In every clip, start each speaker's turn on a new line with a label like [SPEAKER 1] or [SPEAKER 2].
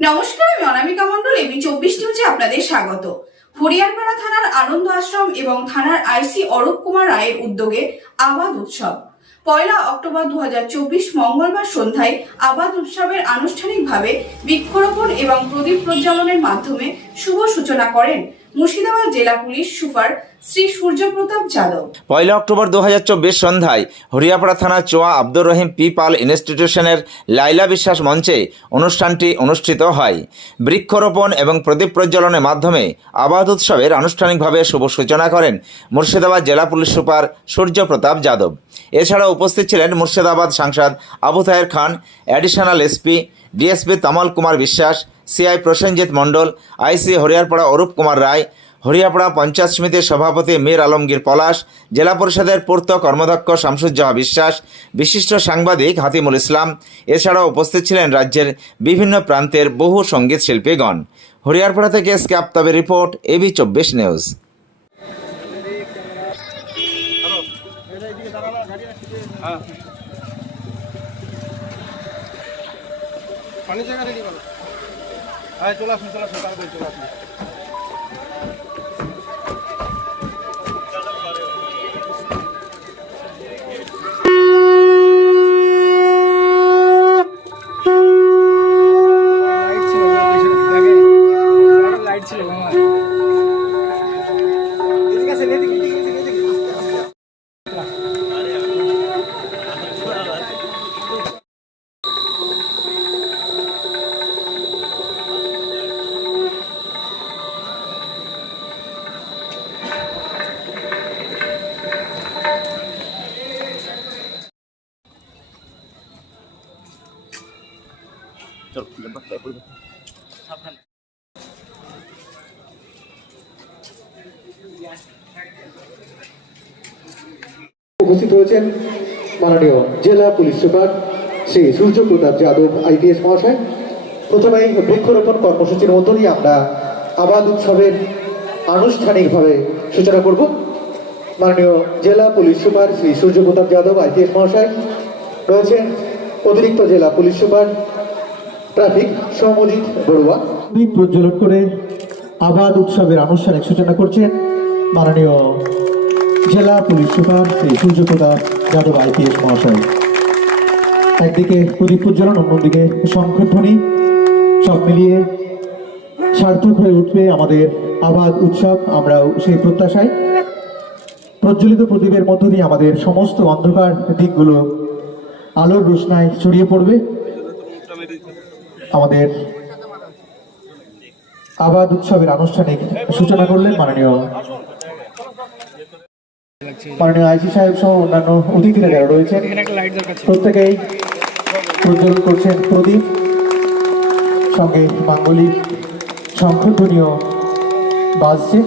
[SPEAKER 1] নমস্কার, আমি অনামিকা মন্ডল এবি চব্বিশ নিউজে আপনাদের স্বাগত। হরিয়ারপাড়া থানার আনন্দ আশ্রম এবং থানার আইসি অরূপ কুমার রায়ের উদ্যোগে আবাদ উৎসব। পয়লা অক্টোবর দু হাজার চব্বিশ মঙ্গলবার সন্ধ্যায় আবাদ উৎসবের আনুষ্ঠানিকভাবে বৃক্ষরোপণ এবং প্রদীপ প্রজ্বলনের মাধ্যমে শুভ সূচনা করেন মুর্শিদাবাদ জেলা পুলিশ সুপার শ্রী সূর্যপ্রতাপ যাদব।
[SPEAKER 2] পয়লা অক্টোবর দু হাজার চব্বিশ সন্ধ্যায় হরিয়াপাড়া থানা চোয়া আব্দুর রহিম পি পাল ইনস্টিটিউশনের লাইলা বিশ্বাস মঞ্চে অনুষ্ঠানটি অনুষ্ঠিত হয়। বৃক্ষরোপণ এবং প্রদীপ প্রজ্বলনের মাধ্যমে আবাদ উৎসবের আনুষ্ঠানিকভাবে শুভ সূচনা করেন মুর্শিদাবাদ জেলা পুলিশ সুপার সূর্যপ্রতাপ যাদব। এছাড়া উপস্থিত ছিলেন মুর্শিদাবাদ সাংসদ Abu Taher Khan, additional SP DSP Tamal Kumar Biswas CI Prasenjit Mondal, IC Hariharpara Arup Kumar Roy Hariharpara panchayat সমিতির সভাপতি মীর আলমগীর পলাশ, জেলা পরিষদের পূর্ত কর্মদক্ষ শামসুজ্জাহা বিশ্বাস, বিশিষ্ট সাংবাদিক হাতিমুল ইসলাম, এছাড়াও উপস্থিত ছিলেন রাজ্যের বিভিন্ন প্রান্তের বহু সংগীত শিল্পীগণ। হরিয়ারপাড়া থেকে এসকে আফতাবের রিপোর্ট, এবি চব্বিশ নিউজ।
[SPEAKER 3] পানির জায়গা রেডি চলে আসুন চলে আসুন তাড়াতাড়ি চলে আসুন।
[SPEAKER 4] উপস্থিত হয়েছেন মাননীয় জেলা police super Shri Surya Pratap Yadav IPS মহাশয়। প্রথমেই বৃক্ষরোপণ কর্মসূচির মধ্য দিয়ে আমরা আবাদ উৎসবের আনুষ্ঠানিকভাবে সূচনা করব। মাননীয় জেলা police super Shri Surya Pratap Yadav IPS মহাশয়। রয়েছেন অতিরিক্ত জেলা police super traffic Soumajit Barua. দীপ প্রজ্বলন করে আবাদ উৎসবের আনুষ্ঠানিক সূচনা করছেন মাননীয় জেলা police super Shri Suryapratap Yadav IPS মহাশয়। একদিকে প্রদীপ প্রজ্বলন, অন্যদিকে শঙ্খধ্বনি সব মিলিয়ে সার্থক হয়ে উঠবে আমাদের আবাদ উৎসব, আমরাও সেই প্রত্যাশায়। প্রজ্বলিত প্রদীপের মধ্য দিয়ে আমাদের সমস্ত অন্ধকার দিকগুলো আলোর রোশনায় ছড়িয়ে পড়বে। আমাদের আবাদ উৎসবের আনুষ্ঠানিক সূচনা করলেন মাননীয় মাননীয় আইসি সাহেব সহ অন্যান্য অতিথিরা যারা রয়েছেন। প্রত্যেকেই প্রজ্বলন করছেন প্রদীপ, সঙ্গে মাঙ্গলিক শঙ্খধ্বনিও বাজছে।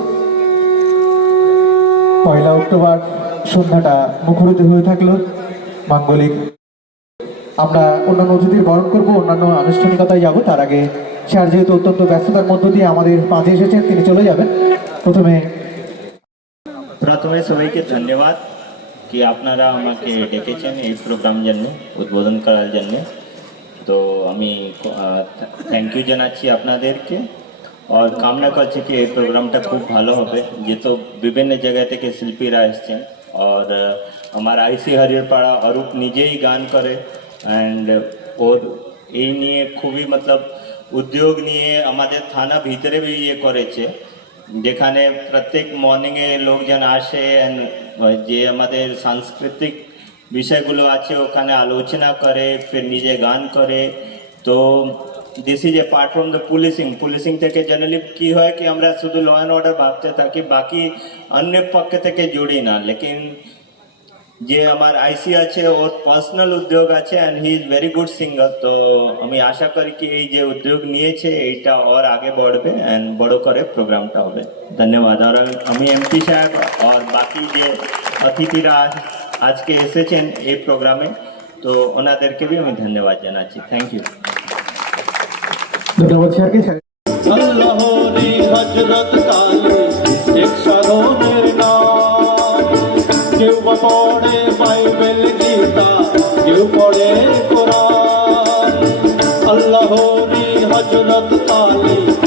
[SPEAKER 4] পয়লা অক্টোবর সন্ধ্যাটা মুখরিত হয়ে থাকল। মাঙ্গলিক আমরা অন্যান্য অতিথির বরণ করব, অন্যান্য আনুষ্ঠানিকতায় যাব। তার আগে স্যার যেহেতু অত্যন্ত ব্যস্ততার মধ্য দিয়ে আমাদের মাঝে এসেছেন, তিনি চলে যাবেন। প্রথমে
[SPEAKER 5] প্রথমে সবাইকে ধন্যবাদ কি আপনারা আমাকে ডেকেছেন এই প্রোগ্রাম জন্য, উদ্বোধন করার জন্য। তো আমি থ্যাংক ইউ জানাচ্ছি আপনাদেরকে। আর কামনা করছি কি এই প্রোগ্রামটা খুব ভালো হবে। যেহেতু বিভিন্ন জায়গা থেকে শিল্পীরা এসছেন। আর আমার আইসি হরিয়ারপাড়া অরূপ নিজেই গান করে। অ্যান্ড ওর এই নিয়ে খুবই মতলব উদ্যোগ নিয়ে আমাদের থানা ভিতরে ইয়ে করেছে যেখানে প্রত্যেক মর্নিংয়ে লোকজন আসে অ্যান্ড যে আমাদের সাংস্কৃতিক বিষয়গুলো আছে ওখানে আলোচনা করে ফির নিজে গান করে তো this is a part from the policing policing থেকে জেনারেলি কি হয় কি আমরা শুধু ল অ্যান্ড অর্ডার ভাবতে থাকি বাকি অন্য পক্ষ থেকে জুড়ি না লেকিন যে আমার আইসি আছে ওর পার্সোনাল উদ্যোগ আছে and he is very good singer তো আমি আশা করি কি এই যে উদ্যোগ নিয়েছে এইটা ওর আগে বাড়বে অ্যান্ড বড় করে প্রোগ্রামটা হবে। ধন্যবাদ। আর আমি- এমপি সাহেব আর বাকি যে অতিথিরা আজকে এসেছেন এই প্রোগ্রামে তো ওনাদেরকে আমি ধন্যবাদ জানাচ্ছি। থ্যাংক ইউ
[SPEAKER 4] ধন্যবাদ স্যারকে।
[SPEAKER 6] হজরত কালে এক স্মরণের নাম কেউ বা কোরআন। আল্লাহরি হজরত কালী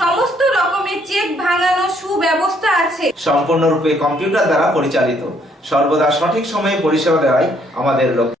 [SPEAKER 7] সমস্ত রকমের চেক ভাঙানো সুব্যবস্থা আছে।
[SPEAKER 2] সম্পূর্ণরূপে কম্পিউটার দ্বারা পরিচালিত। সর্বদা সঠিক সময়ে পরিষেবা দেওয়াই আমাদের লক্ষ্য।